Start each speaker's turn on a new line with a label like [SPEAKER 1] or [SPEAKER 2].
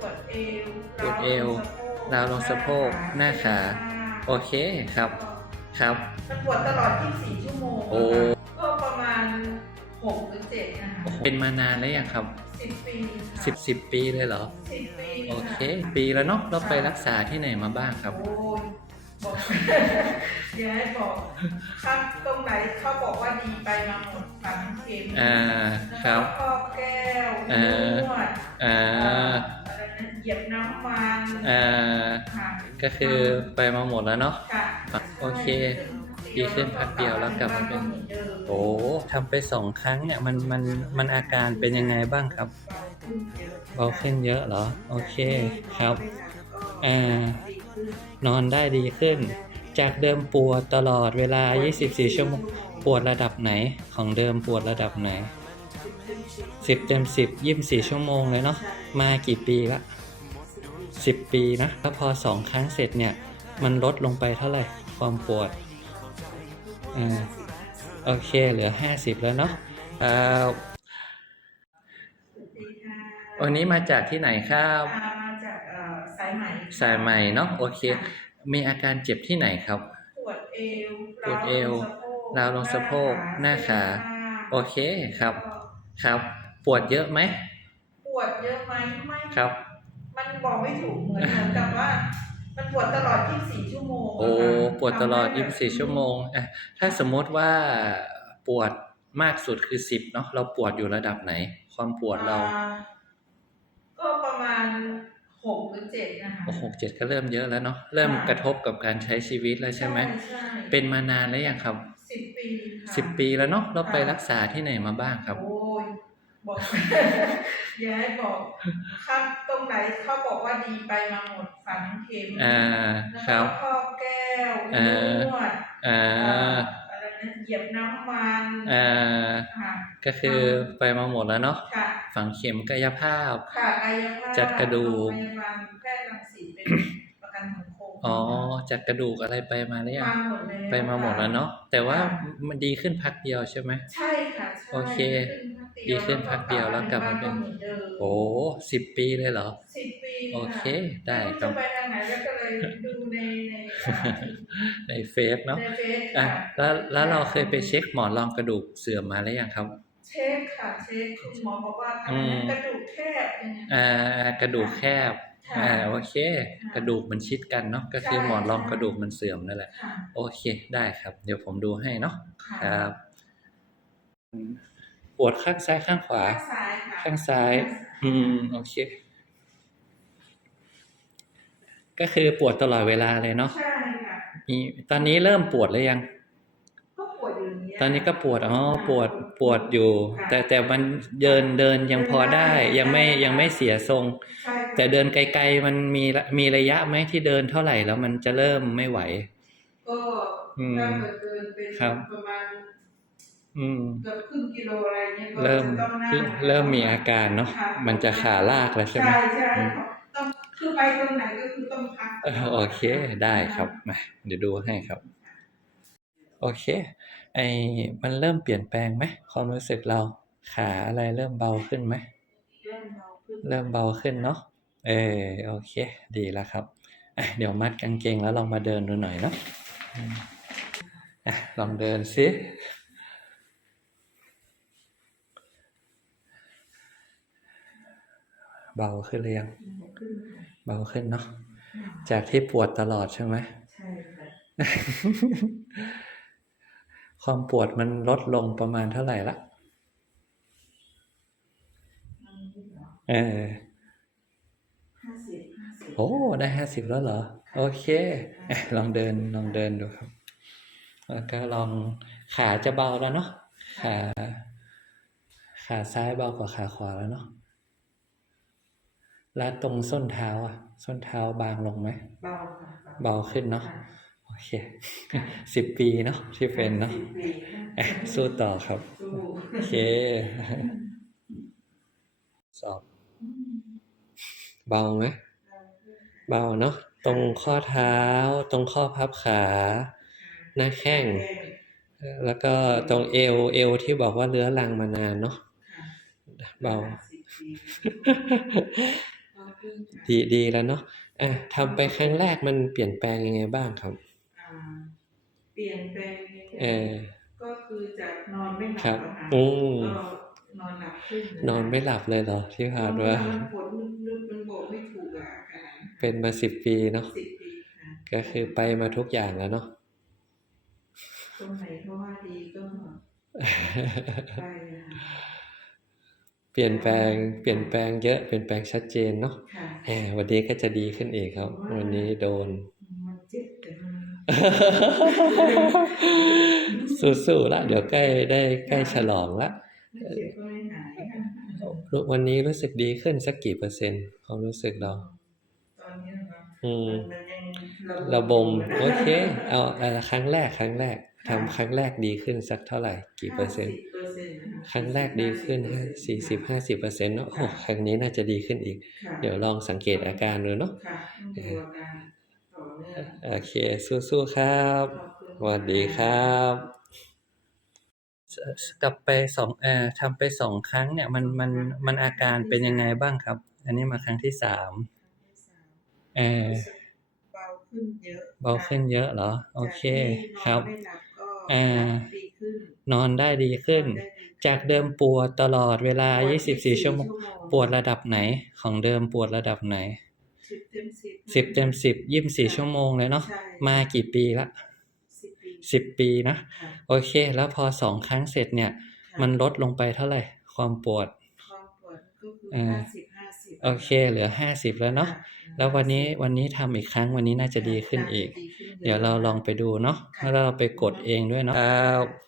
[SPEAKER 1] ปวดเอว
[SPEAKER 2] ปวดเอวราวลงสะโพกหน้าขาโอเคครับครับ
[SPEAKER 1] มันปวดตลอด 24 ชั่วโมง
[SPEAKER 2] โอ้
[SPEAKER 1] ก็ประมาณ6หรือ7นะคะ
[SPEAKER 2] เป็นมานานแล้วยังครับ
[SPEAKER 1] 10 ปีค่ะ
[SPEAKER 2] สิบสิบปีเลยเหรอ
[SPEAKER 1] 10 ปี
[SPEAKER 2] โอเค ปีแล้วเนาะเราไปรักษาที่ไหนมาบ้างครับ
[SPEAKER 1] โอ้ยบอกอย่าให้บอกข้างตรงไหนเขาบอกว่าดีไปมาหมดฝังเข็ม
[SPEAKER 2] อ่าครับ
[SPEAKER 1] แล้วก็ครอบแก้ว
[SPEAKER 2] อ่า
[SPEAKER 1] นวด
[SPEAKER 2] อ่า
[SPEAKER 1] อะไรนะ เหยียบน้ำมัน
[SPEAKER 2] อ่า
[SPEAKER 1] ค่ะ
[SPEAKER 2] ก็คือไปมาหมดแล้วเนาะ
[SPEAKER 1] ค่ะ
[SPEAKER 2] โอเค ดีขึ้นพักเดียวแล้วกลับมาเป็นโอ้ทำไปสองครั้งเนี่ยมันมันมันอาการเป็นยังไงบ้างครับเบาขึ้นเยอะเหรอ โอเคครับอ่านอนได้ดีขึ้น จากเดิมปวดตลอดเวลา 24 ชั่วโมงปวดระดับไหนของเดิมปวดระดับไหน 10เต็ม10 24 ชั่วโมงเลยเนาะมากี่ปีละ 10 ปีนะแล้วพอสองครั้งเสร็จเนี่ย มันลดลงไปเท่าไหร่ ความปวดอ่าโอเค เหลือ 50 แล้วเนาะอ่าวันนี้มาจากที่ไหนครับ
[SPEAKER 1] มาจากเอ่อสายไหม
[SPEAKER 2] สายใหม่เนาะโอเค
[SPEAKER 1] ค่ะ
[SPEAKER 2] มีอาการเจ็บที่ไหนครับ
[SPEAKER 1] ปวดเอว
[SPEAKER 2] ปวดเอวราวลงสะโพกหน้าขา โอเคครับ ครับ ปวดเยอะไหม
[SPEAKER 1] ปวดเยอะไหมไม่
[SPEAKER 2] ครับ
[SPEAKER 1] มัน บอกไม่ถูกเหมือนเหมือนกับว่า มันปวดตลอด 24 ชั่วโมงะ
[SPEAKER 2] โอ้
[SPEAKER 1] ค่ะ
[SPEAKER 2] ปวดตลอด
[SPEAKER 1] ทำให้แบบ
[SPEAKER 2] 24 ชั่วโมงอะถ้าสมมติว่าปวดมากสุดคือ 10เนาะเราปวดอยู่ระดับไหน ความปวดเรา
[SPEAKER 1] อ่ก็ประมาณ6หรือ7นะคะ
[SPEAKER 2] โอ้หกเจ็ดก็เริ่มเยอะแล้วเนาะเริ่มกระทบกับการใช้ชีวิตแล้วใช่ไหม
[SPEAKER 1] ใช่
[SPEAKER 2] เป็นมานานแล้วยังครับ
[SPEAKER 1] สิบปีค่ะ
[SPEAKER 2] สิบปีแล้วเนาะเราไปรักษาที่ไหนมาบ้างครับ
[SPEAKER 1] โอ้ย บอกอย่าให้บอกข้างตรงไหนเขาบอกว่าดีไปมาหมดฝังเข็ม
[SPEAKER 2] อ่า
[SPEAKER 1] แล้ว
[SPEAKER 2] ครั
[SPEAKER 1] ก็
[SPEAKER 2] บ
[SPEAKER 1] ครอบแก้ว
[SPEAKER 2] อ่า
[SPEAKER 1] นวด
[SPEAKER 2] อ่า
[SPEAKER 1] อะไรนะเหยียบน้ำมัน
[SPEAKER 2] อ่า
[SPEAKER 1] ค่ะ
[SPEAKER 2] ก็คือไปมาหมดแล้วเนาะ
[SPEAKER 1] ค่ะ
[SPEAKER 2] ฝังเข็มกายภาพ
[SPEAKER 1] ค่ะกายภาพ
[SPEAKER 2] จัดกระดูก
[SPEAKER 1] โรงพยาบาลแพทย์รังสิตเป็นประกันสังคม
[SPEAKER 2] อ๋อจากกระดูกอะไรไปมาหรือยัง
[SPEAKER 1] มาหมดแล้ว
[SPEAKER 2] ไปมาหมดแล้วเนาะแต่ว่า
[SPEAKER 1] ค่ะ
[SPEAKER 2] มันดีขึ้นพักเดียวใช่ไหม
[SPEAKER 1] ใช่ค่ะใช่
[SPEAKER 2] โอเค ดีขึ้นพักเดียวแล้วกลับมาเป็น
[SPEAKER 1] หมือนเดิม
[SPEAKER 2] โอ้สิบปีเลยเหรอ
[SPEAKER 1] สิบปี
[SPEAKER 2] โอเค ได้
[SPEAKER 1] ไม่
[SPEAKER 2] ครั
[SPEAKER 1] จะ
[SPEAKER 2] บ
[SPEAKER 1] ไปทางไหนแล้วก็เลยดูในในอ่า
[SPEAKER 2] ในเฟซเนาะ
[SPEAKER 1] ในเฟซ
[SPEAKER 2] อะ
[SPEAKER 1] ค่ะ
[SPEAKER 2] แล้วแล้วเราเคยไปเช็คหมอนรองกระดูกเสื่อมมาหรือยังครับ
[SPEAKER 1] เช็คค่ะเช็คคุณหมอบอกว่าอัน
[SPEAKER 2] อื
[SPEAKER 1] นั้น
[SPEAKER 2] ม
[SPEAKER 1] กระดูกแคบยังไง
[SPEAKER 2] อ่ากระดูกแคบ
[SPEAKER 1] ค่ะ
[SPEAKER 2] อ่าโอเค
[SPEAKER 1] ค่ะ
[SPEAKER 2] กระดูกมันชิดกันเนาะก็คือ
[SPEAKER 1] ใช่
[SPEAKER 2] หมอนรอง
[SPEAKER 1] ใช่
[SPEAKER 2] กระดูกมันเสื่อมนั่นแหละ
[SPEAKER 1] ค่ะ
[SPEAKER 2] โอเคได้ครับ เดี๋ยวผมดูให้เนาะ
[SPEAKER 1] ค่ะ
[SPEAKER 2] ครับ ปวดข้างซ้ายข้างขวา
[SPEAKER 1] ข้างซ้ายค่ะ
[SPEAKER 2] ข้างซ้าย อืมโอเค ก็คือปวดตลอดเวลาเลยเนาะ
[SPEAKER 1] ใช่ค่ะ
[SPEAKER 2] มีตอนนี้เริ่มปวดหรือยัง
[SPEAKER 1] ก็ปวดอยู่อย่างเงี้ย
[SPEAKER 2] ตอนนี้ก็ปวดอ๋อ
[SPEAKER 1] ค่ะ
[SPEAKER 2] ปวดปวดอยู่
[SPEAKER 1] ค่ะ
[SPEAKER 2] แต่แต่มันเดินเดินยังพอได้
[SPEAKER 1] เดินได้
[SPEAKER 2] ยังไม่
[SPEAKER 1] ได้
[SPEAKER 2] ยังไม่เสียทรง
[SPEAKER 1] ใช่ค่ะ
[SPEAKER 2] แต่เดินไกลๆมันมีระมีระยะไหมที่เดินเท่าไหร่แล้วมันจะเริ่มไม่ไหว
[SPEAKER 1] ก็
[SPEAKER 2] อืม
[SPEAKER 1] ถ้าเกิดเดินเป็น
[SPEAKER 2] ครับ
[SPEAKER 1] ประมาณ
[SPEAKER 2] อืม
[SPEAKER 1] เกือบครึ่งกิโลอะไรเงี้ยก็
[SPEAKER 2] เริ่ม
[SPEAKER 1] จะต้องนั่ง
[SPEAKER 2] เริ่มมีอาการเนาะ
[SPEAKER 1] ค่
[SPEAKER 2] มันจะขาลากแล้วใช่ไหม
[SPEAKER 1] ใช่ใช่
[SPEAKER 2] อืม
[SPEAKER 1] ต้องคือไปตรงไหนก็คือต้องพัก
[SPEAKER 2] เออโอเคได้ครับมาเดี๋ยวดูให้ครับ โอเค ไอมันเริ่มเปลี่ยนแปลงไหมความรู้สึกเราขาอะไรเริ่มเบาขึ้นไหม
[SPEAKER 1] เริ่มเบาขึ้น
[SPEAKER 2] เริ่มเบาขึ้นเนาะเออโอเค ดีแล้วครับอะเดี๋ยวมัดกางเกงแล้วลองมาเดินดูหน่อยเนาะอืมอะลองเดินสิ เบาขึ้นหรือยัง
[SPEAKER 1] ขึ้นค่ะ
[SPEAKER 2] เบาขึ้นเนาะ จากที่ปวดตลอดใช่ไหม
[SPEAKER 1] ใช่ค่ะ
[SPEAKER 2] ความปวดมันลดลงประมาณเท่าไหร่ละเออ
[SPEAKER 1] ห้าสิบห้าสิบ
[SPEAKER 2] โอ้ได้ห้าสิบแล้วเหรอ โอเคอะลองเดินลองเดินดูครับแล้วก็ลองขาจะเบาแล้วเนาะขาขาซ้ายเบากว่าขาขวาแล้วเนาะ แล้วตรงส้นเท้าอะ ส้นเท้าบางลงไหม
[SPEAKER 1] เบาค่ะ
[SPEAKER 2] เบาขึ้นเนาะ
[SPEAKER 1] ค่
[SPEAKER 2] โอเคสิบปีเนาะที่เป็นเนาะ
[SPEAKER 1] สิบปี
[SPEAKER 2] อะสู้ต่อครับ
[SPEAKER 1] สู้
[SPEAKER 2] โอเค สอบ เบาไหมเบาเนาะตรงข้อเท้า ตรงข้อพับขา หน้าแข้ง แล้วก็ตรงเอวเอวที่บอกว่าเรื้อรังมานานเนาะเบา
[SPEAKER 1] สิบปีก็ขึ้นค่ะ
[SPEAKER 2] ดีดีแล้วเนาะอะทำไปครั้งแรกมันเปลี่ยนแปลงยังไงบ้างครับ
[SPEAKER 1] อ่าเปลี่ยนแปลงยังไง
[SPEAKER 2] เออ
[SPEAKER 1] ก็คือจากนอนไม่หลั
[SPEAKER 2] ครับ
[SPEAKER 1] อะค่ะ
[SPEAKER 2] อืม
[SPEAKER 1] ก็นอนหลับขึ้นเลย
[SPEAKER 2] นอนไม่หลับเลยเหรอที่ผ่านมา
[SPEAKER 1] มันผลลึกๆมันบอกไม่ถูกอะอาการ
[SPEAKER 2] เป็นมาสิบปีเนาะ
[SPEAKER 1] สิบปีค่ะ
[SPEAKER 2] ก็คือไปมาทุกอย่างแล้วเนาะ
[SPEAKER 1] ตรงไหนเขาว่าดีก็ไปอะค่ะ
[SPEAKER 2] เปลี่ยนแปลง เปลี่ยนแปลงเยอะ เปลี่ยนแปลงชัดเจนเนาะ
[SPEAKER 1] ค่ะ
[SPEAKER 2] แหมวันนี้ก็จะดีขึ้นอีกครับ วันนี้โดน
[SPEAKER 1] มันเจ็บแต่มัน
[SPEAKER 2] สู้ๆละเดี๋ยวใกล้ได้ใกล้ฉลองละ
[SPEAKER 1] ไม่เจ็บก็ไม่หายค่ะ
[SPEAKER 2] วันนี้รู้สึกดีขึ้นสักกี่เปอร์เซ็นต์ความรู้สึกเรา
[SPEAKER 1] ตอนนี้นะคะ
[SPEAKER 2] อืม
[SPEAKER 1] มันยัง
[SPEAKER 2] ระบมโอเคเอาเอาครั้งแรกครั้งแรกทำครั้งแรกดีขึ้นสักเท่าไหร่ กี่เปอร์เซ็นต์
[SPEAKER 1] 50เปอร์เซ็นต์นะคะ
[SPEAKER 2] ครั้งแรกดีขึ้นห้าสี่สิบห้าสิบเปอร์เซ็นต์เนาะโอ้ครั้งนี้น่าจะดีขึ้นอีก
[SPEAKER 1] ค่ะ
[SPEAKER 2] เดี๋ยวลองสังเกตอาการดูเนาะ
[SPEAKER 1] ค่ะต้องดูอาการต่อเนื่อง
[SPEAKER 2] โอเค สู้ๆครับ
[SPEAKER 1] ขอบคุณ
[SPEAKER 2] สวัสดีครับกลับไปสองเอ่อทำไปสองครั้งเนี่ยมันมันมันอาการเป็นยังไงบ้างครับ อันนี้มาครั้งที่สามเออ
[SPEAKER 1] รู้สึกเบาขึ้นเยอะ
[SPEAKER 2] เบาขึ้นเยอะเหรอ โอเคครับ
[SPEAKER 1] จากที่นอนไม่หลับก็
[SPEAKER 2] อ่า
[SPEAKER 1] ดีขึ้น
[SPEAKER 2] นอนได้ดีขึ้น
[SPEAKER 1] นอนได้ดีขึ้น
[SPEAKER 2] จากเดิมปวดตลอดเวลา
[SPEAKER 1] ปวด
[SPEAKER 2] 24 ชั่วโมง ปวดระดับไหน ของเดิมปวดระดับไหน
[SPEAKER 1] สิบเต็มสิบ
[SPEAKER 2] สิบเต็มสิบยี่สิบสี่ชั่วโมงเลยเนาะ
[SPEAKER 1] ใช่
[SPEAKER 2] มากี่ปีละ
[SPEAKER 1] สิบปี
[SPEAKER 2] สิบปีนะ
[SPEAKER 1] ค่ะ
[SPEAKER 2] โอเค แล้วพอสองครั้งเสร็จเนี่ย
[SPEAKER 1] ค่ะ
[SPEAKER 2] มันลดลงไปเท่าไหร่ ความปวด
[SPEAKER 1] ความปวดก็คือ
[SPEAKER 2] อ่า
[SPEAKER 1] ห้าสิบห้าสิบ
[SPEAKER 2] โอเค เหลือห้าสิบแล้วเนาะ
[SPEAKER 1] ค่
[SPEAKER 2] แล้ววันนี้วันนี้ทำอีกครั้งวันนี้น่าจะดีขึ้นอีก
[SPEAKER 1] ดีขึ้น
[SPEAKER 2] เดี๋ยวเราลองไปดูเนาะ
[SPEAKER 1] ค่ะ
[SPEAKER 2] แล้วเราไปกดเองด้วยเนาะครับ